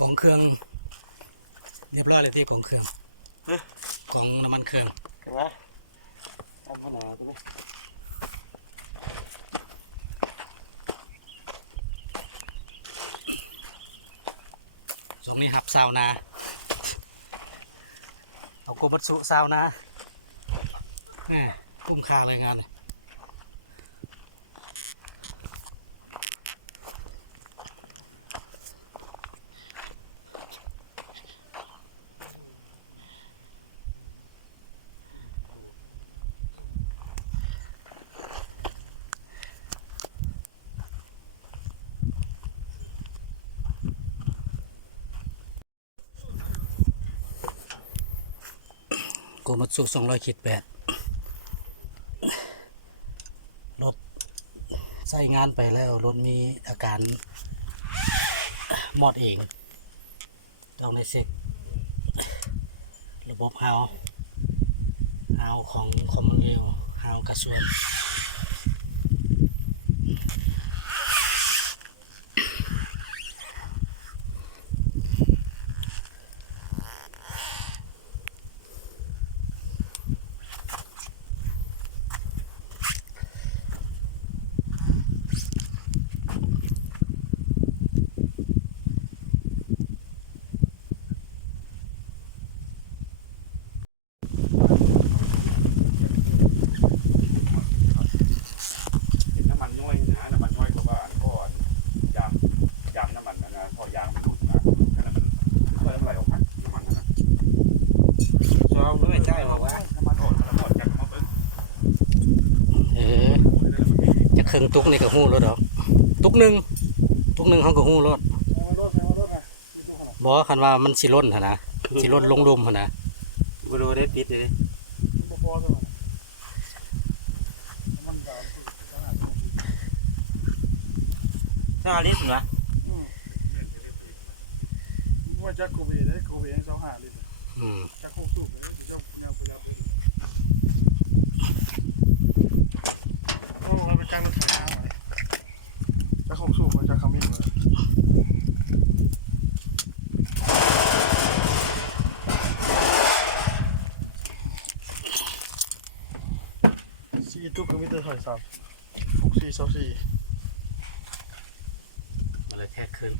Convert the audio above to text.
ของเครื่องเรียบร้อยเลยที่ของเครื่องของน้ำมันเครื่องเห็นไหมเอาขนาดนี้ตรงนี้หับซาวนาเอาโกบัตสุซาวนาแหมคุ้มค่าเลยงานเลยโกบัตสุ200-8รถใช้งานไปแล้วรถมีอาการมอดเองต้องได้เช็คระบบฮาวของคอมมอนเรลฮาวกระส่วนน้ำมันน้อยนะน้ำมันน้อยกว่าก็ยางน้ำมันนะพอยางมันดูดนะแล้วมันค่อยไหลออกมาน้ำมันนะเราไม่ใช่หรอกว่าน้ำมันอดจากมาเป็นจะครึ่งตุกนี่ก็หู้รถดอกตุกหนึ่งเขาก็หู้รถบอกคันว่ามันสิล้นหั่นนะสิล้นลงดุมหั่นนะกูดูได้ปิดเลยน่าลิสนะว่าจะโควิดได้โควิดให้25 ลิตรจะโคสูบเลยจะโอ้มันเป็นการมันขายน้ำจะโคสูบมันจะขมิ้นเลย4 ตุ๊กมิเตอร์ถอย3 64 24มาเลยแค่ครึ่ง